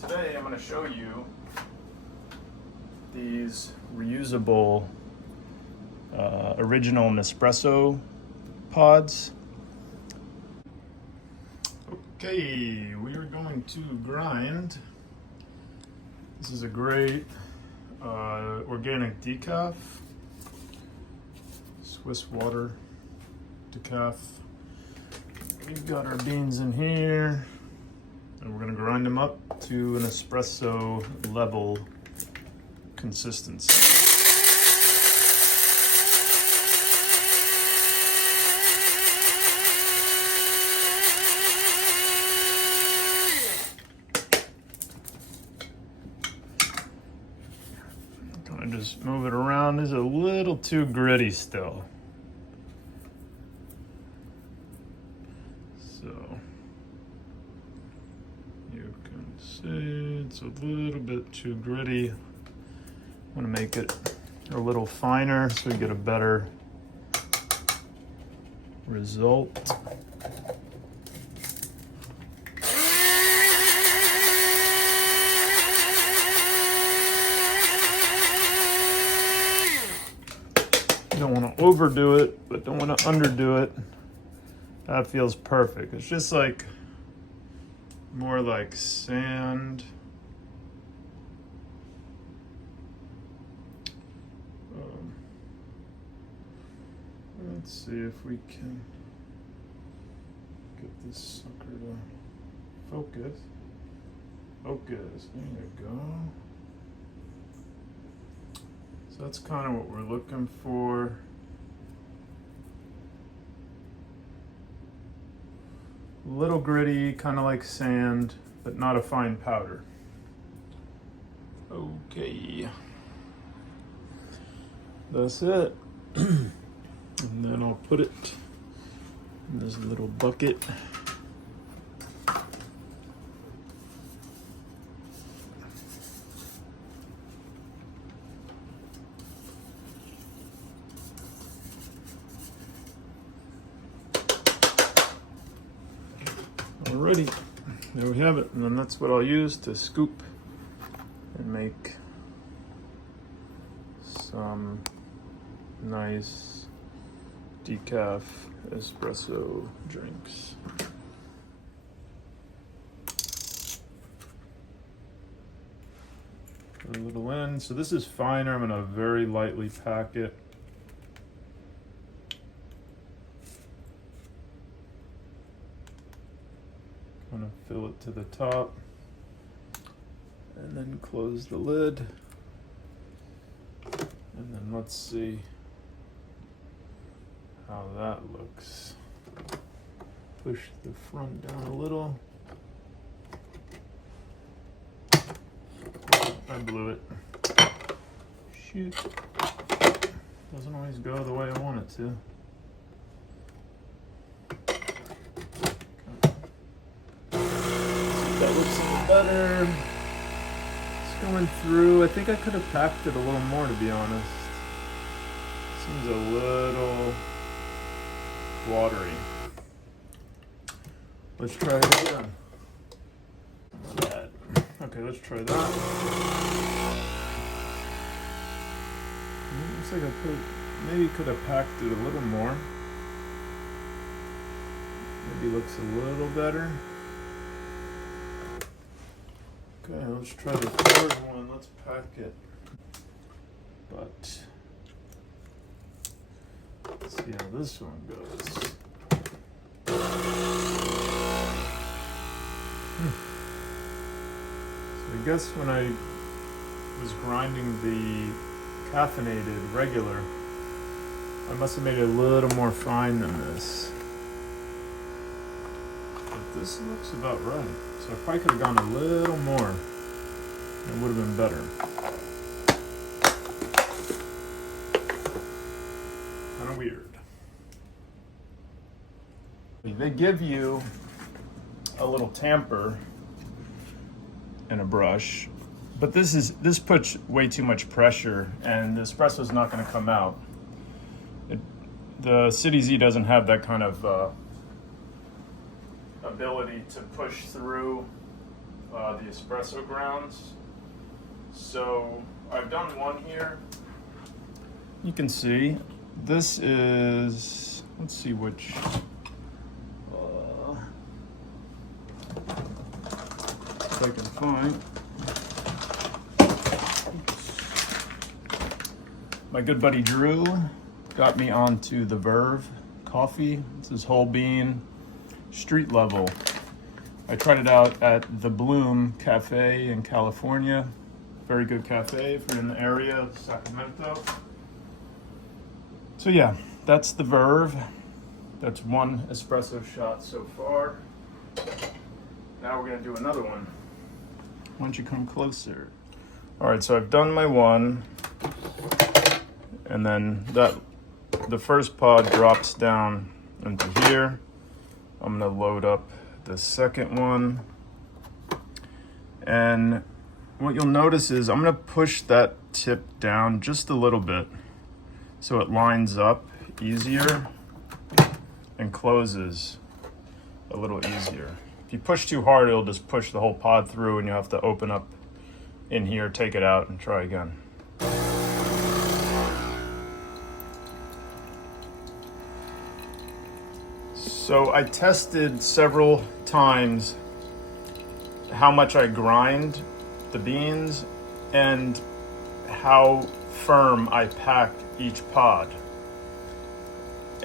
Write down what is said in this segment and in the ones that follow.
Today I'm going to show you these reusable original Nespresso pods. Okay, we are going to grind. This is a great organic decaf, Swiss water decaf. We've got our beans in here, and we're going to grind them up to an espresso level consistency. Kind of just move it around. It's a little too gritty still. So you can see it's a little bit too gritty. I want to make it a little finer so we get a better result. You don't want to overdo it, but don't want to underdo it. That feels perfect. It's just like more like sand. Let's see if we can get this sucker to focus. Focus. There you go. So that's kind of what we're looking for. A little gritty, kind of like sand, but not a fine powder. Okay. That's it. And then I'll put it in this little bucket. Alrighty, there we have it. And then that's what I'll use to scoop and make some nice decaf espresso drinks. Put a little in. So this is finer. I'm gonna very lightly pack it. Kind of fill it to the top and then close the lid. And then let's see how that looks. Push the front down a little. I blew it. Shoot. Doesn't always go the way I want it to. That looks a little better. It's going through. I think I could have packed it a little more, to be honest. Seems a little watery. Let's try it again. Okay, let's try that. Looks like I maybe could have packed it a little more. Maybe looks a little better. Okay, let's try the third one. Let's pack it. But let's see how this one goes. So I guess when I was grinding the caffeinated regular, I must have made it a little more fine than this. But this looks about right. So if I could have gone a little more, it would have been better. Kind of weird. They give you a little tamper and a brush, but this puts way too much pressure, and the espresso is not going to come out. The CitiZ doesn't have that kind of ability to push through the espresso grounds. So I've done one here. You can see this is, let's see which, if I can find. My good buddy Drew got me onto the Verve coffee. This is whole bean, street level. I tried it out at the Bloom Cafe in California. Very good cafe if you're in the area of Sacramento. So yeah, that's the Verve. That's one espresso shot so far. Now we're gonna do another one. Why don't you come closer? All right, so I've done my one, and then the first pod drops down into here. I'm gonna load up the second one. And what you'll notice is I'm gonna push that tip down just a little bit so it lines up easier and closes a little easier. If you push too hard, it'll just push the whole pod through and you have to open up in here, take it out, and try again. So I tested several times how much I grind the beans and how firm I pack each pod.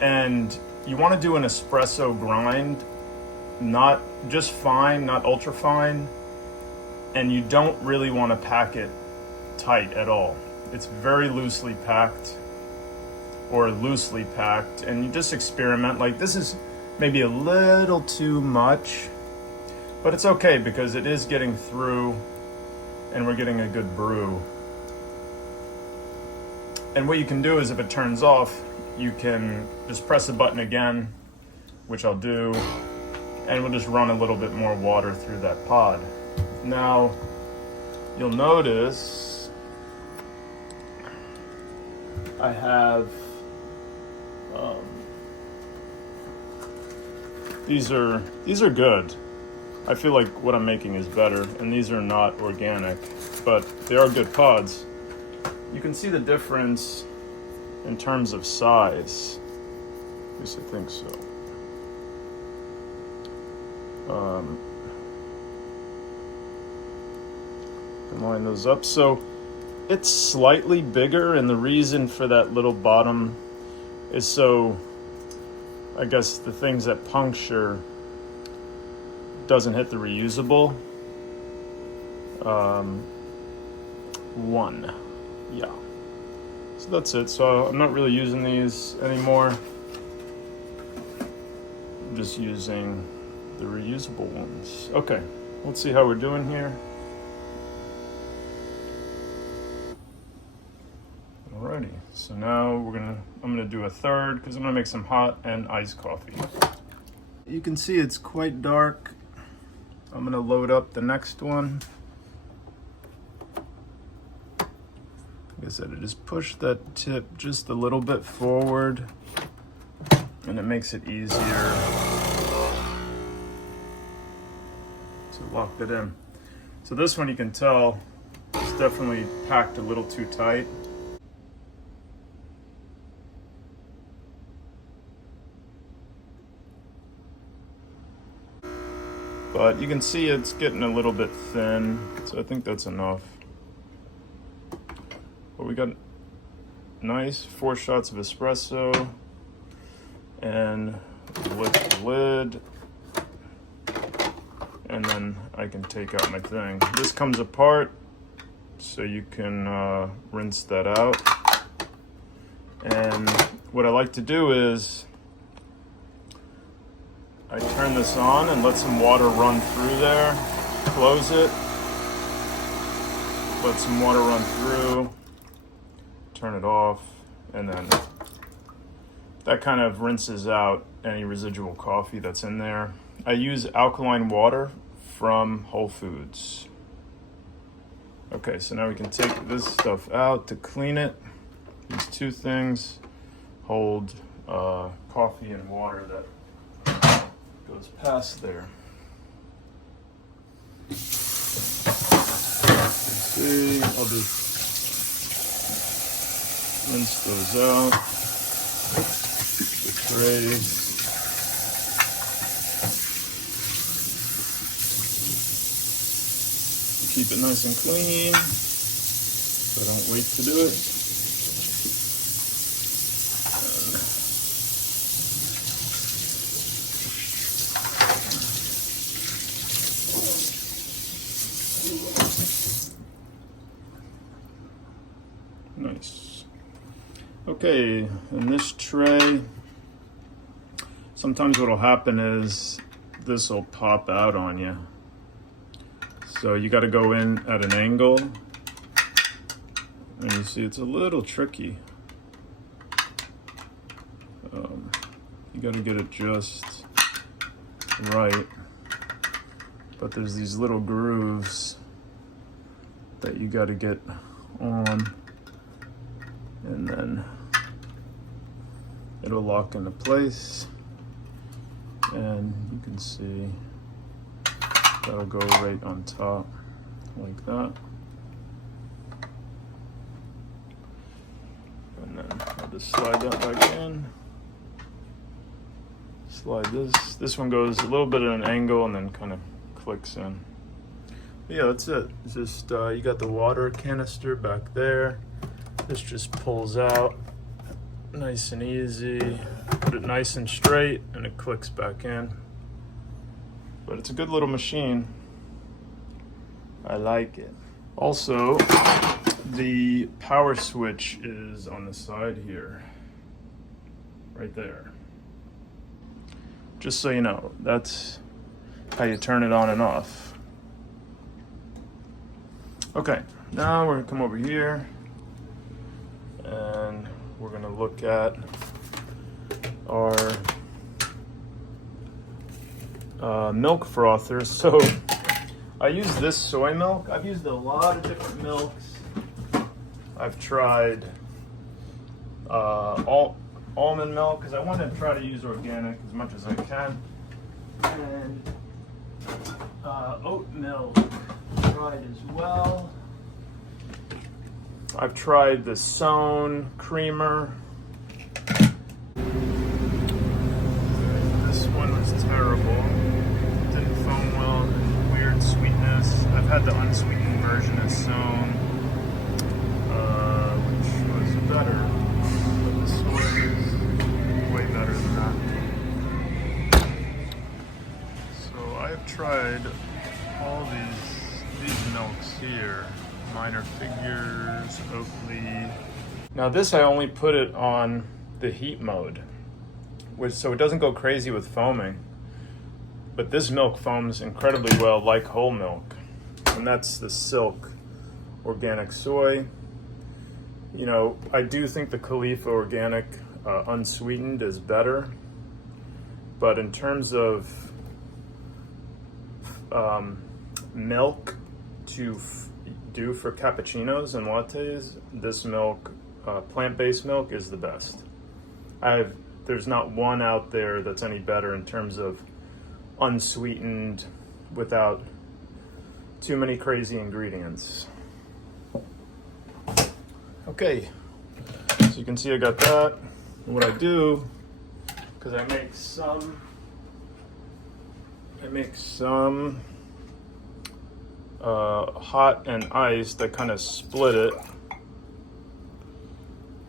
And you want to do an espresso grind, not just fine, not ultra fine, and you don't really want to pack it tight at all. It's very loosely packed or loosely packed, and you just experiment. Like, this is maybe a little too much, but it's okay because it is getting through and we're getting a good brew. And what you can do is, if it turns off, you can just press a button again, which I'll do, and we'll just run a little bit more water through that pod. Now, you'll notice I have these are good. I feel like what I'm making is better, and these are not organic, but they are good pods. You can see the difference in terms of size. At least I think so. Can line those up. So it's slightly bigger, and the reason for that little bottom is so, I guess, the things that puncture doesn't hit the reusable one. Yeah. So that's it. So I'm not really using these anymore. I'm just using the reusable ones. Okay, let's see how we're doing here. Alrighty, so now I'm gonna do a third because I'm gonna make some hot and iced coffee. You can see it's quite dark. I'm gonna load up the next one. Like I said, I just push that tip just a little bit forward, and it makes it easier to lock it in. So this one, you can tell it's definitely packed a little too tight. But you can see it's getting a little bit thin, so I think that's enough. But we got nice 4 shots of espresso, and lift the lid, and then I can take out my thing. This comes apart, so you can rinse that out. And what I like to do is I turn this on and let some water run through there, close it, let some water run through, turn it off, and then that kind of rinses out any residual coffee that's in there. I use alkaline water from Whole Foods. Okay, so now we can take this stuff out to clean it. These 2 things hold coffee and water that goes past there. see, I'll just rinse those out. The trays. Keep it nice and clean, so I don't wait to do it. Nice. Okay, in this tray, sometimes what'll happen is this will pop out on you. So you got to go in at an angle, and you see it's a little tricky. You got to get it just right, but there's these little grooves that you got to get on, and then it'll lock into place, and you can see that'll go right on top, like that. And then I'll just slide that back in. Slide this. This one goes a little bit at an angle and then kind of clicks in. But yeah, that's it. It's just, you got the water canister back there. This just pulls out nice and easy. Put it nice and straight and it clicks back in. But it's a good little machine. I like it. Also, the power switch is on the side here, right there. Just so you know, that's how you turn it on and off. Okay, now we're gonna come over here and we're gonna look at our milk frother. So I use this soy milk. I've used a lot of different milks. I've tried almond milk because I want to try to use organic as much as I can, and oat milk tried as well. I've tried the Sown creamer. This one was terrible. Didn't foam well. Weird sweetness. I've had the unsweetened version of Sown, which was better. But the soy is way better than that. So I've tried all these milks here. Minor Figures, Oakley. Now this I only put it on the heat mode, so it doesn't go crazy with foaming. But this milk foams incredibly well like whole milk. And that's the Silk organic soy. You know, I do think the Khalifa organic unsweetened is better. But in terms of milk to do for cappuccinos and lattes, this milk, plant-based milk, is the best. There's not one out there that's any better in terms of unsweetened without too many crazy ingredients. Okay, so you can see I got that. And what I do, because I make some hot and iced, I kind of split it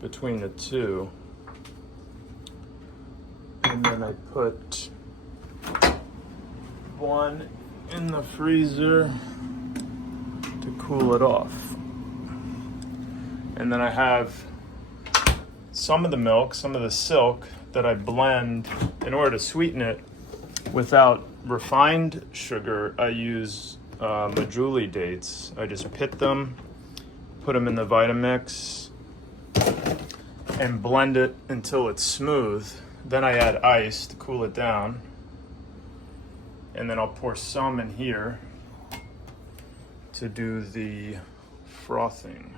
between the two, and then I put one in the freezer to cool it off. And then I have some of the milk, some of the Silk, that I blend in order to sweeten it. Without refined sugar, I use Majuli dates. I just pit them, put them in the Vitamix, and blend it until it's smooth. Then I add ice to cool it down, and then I'll pour some in here to do the frothing.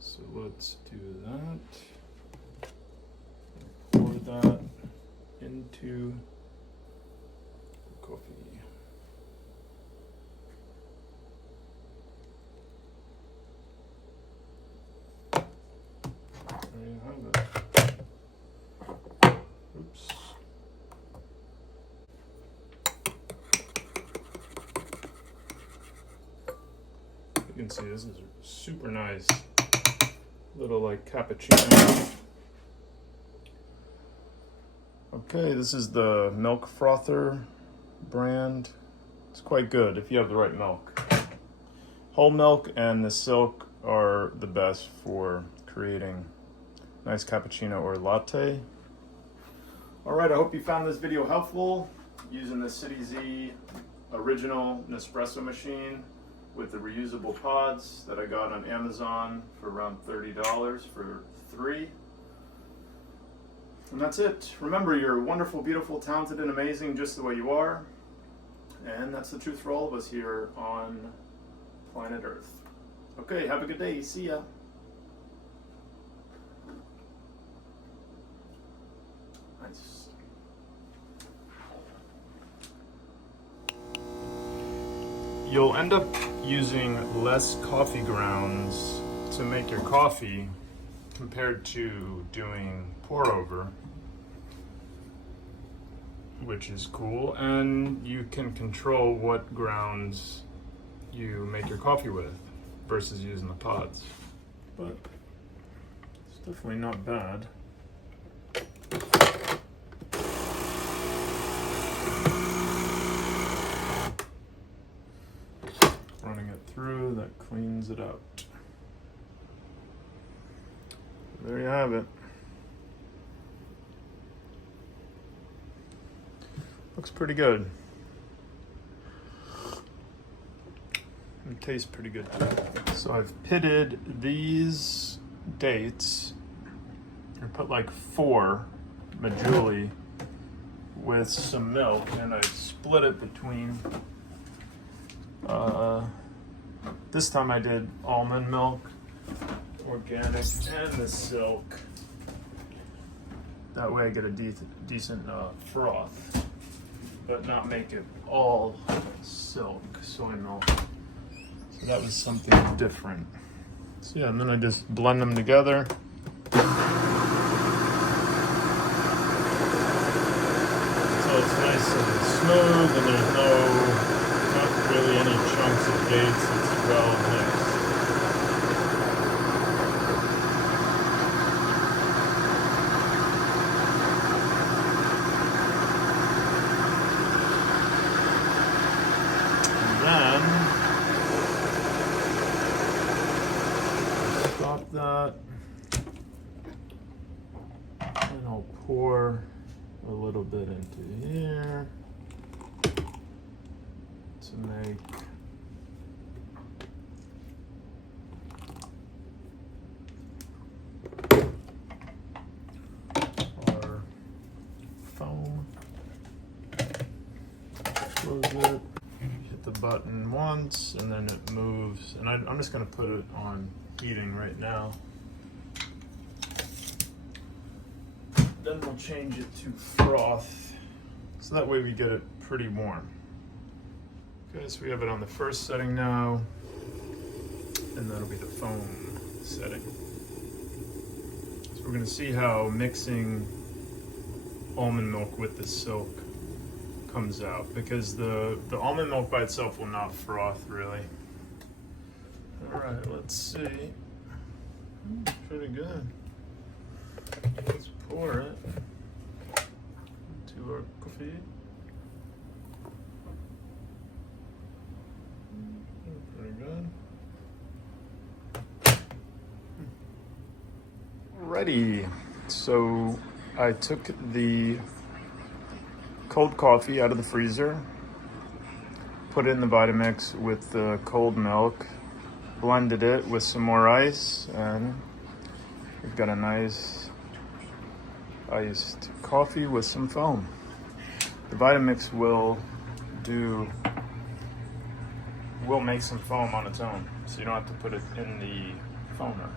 So let's do that. Pour that into coffee. You can see this is super nice. Little like cappuccino. Okay, this is the milk frother brand. It's quite good if you have the right milk. Whole milk and the silk are the best for creating nice cappuccino or latte. All right, I hope you found this video helpful using the CitiZ original Nespresso machine with the reusable pods that I got on Amazon for around $30 for 3. And that's it. Remember, you're wonderful, beautiful, talented, and amazing just the way you are. And that's the truth for all of us here on planet Earth. Okay, have a good day. See ya. Nice. You'll end up using less coffee grounds to make your coffee compared to doing pour over, which is cool, and you can control what grounds you make your coffee with versus using the pods. But it's definitely not bad. Running it through, that cleans it out. There you have it. Looks pretty good. It tastes pretty good too. So I've pitted these dates. I put like 4 majuli with some milk, and I split it between. This time I did almond milk, organic, and the silk. That way I get a decent froth, but not make it all silk, soy milk. So that was something different. So yeah, and then I just blend them together. So it's nice and smooth, and there's not really any chunks of dates. It's well mixed. Stop that, and I'll pour a little bit into here to make our foam. Close it. Hit the button once, and then it moves. And I'm just going to put it on heating right now. Then we'll change it to froth, so that way we get it pretty warm. Okay, so we have it on the first setting now, and that'll be the foam setting. So we're going to see how mixing almond milk with the silk comes out, because the almond milk by itself will not froth really. All right, let's see. Pretty good. Let's pour it into our coffee. Pretty good. Alrighty, so I took the cold coffee out of the freezer, put it in the Vitamix with the cold milk, blended it with some more ice, and we've got a nice iced coffee with some foam. The Vitamix will make some foam on its own, so you don't have to put it in the foamer.